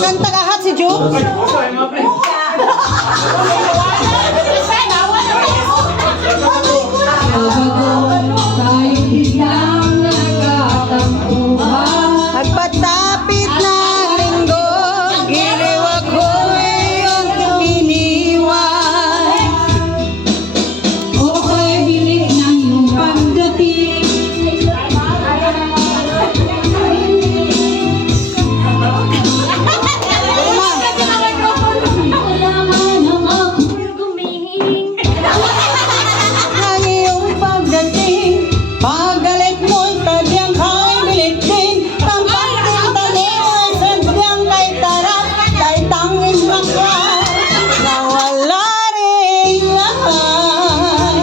Kakantag ahat si Joe. Pagpatapit ng linggo, giliwag ko'y iyong iniwan. Okay, bilik ng iyong pagdating. Ang iyong pagdating, pagalit mo'y tadyang kay bilitin. Ang pagtintanin mo'y sadyang kay tarap, kay tanging makal, nawala rin lahat.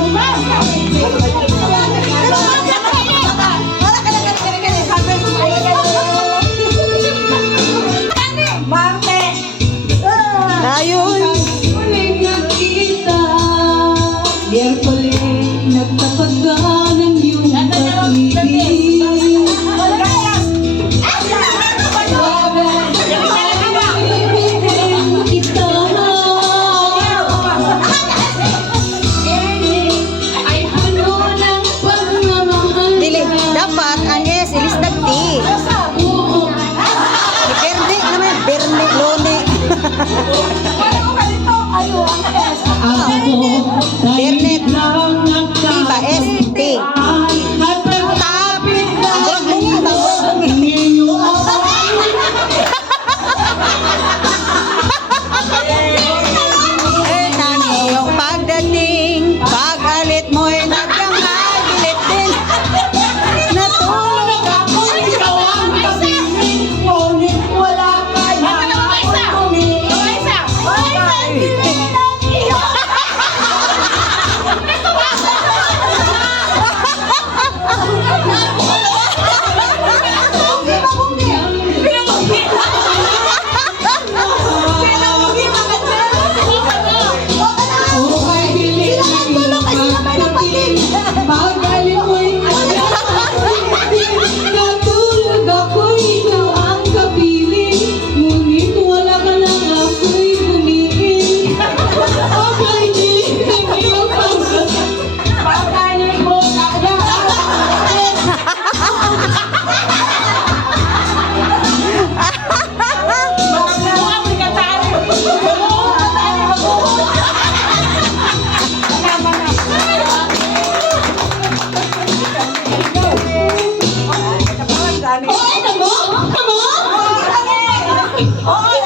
Ayun. Muling nakita, Miyerkules, nagtapat ka ng iyong pag-ibig. Ibigin kita. Ay puno ng pagmamahal. Dili, dapat ang S, ilistag T. Berne naman, Berne, Lone. Bernet Diba, S, T. Tapit na Ang iyong pagdating, pag-alit mo'y tadyang kay bilitin. Natulog ako. ikaw ang kapiling, ngunit wala ka na akong tumiling. Okay, bilik ng iyong pagdating. Pag-alit mo'y natulog ako'y ikaw ang kapiling, ngunit wala ka na ako'y tumiling. Okay, bilik ng iyong pagdating. Pag-alit mo Oo,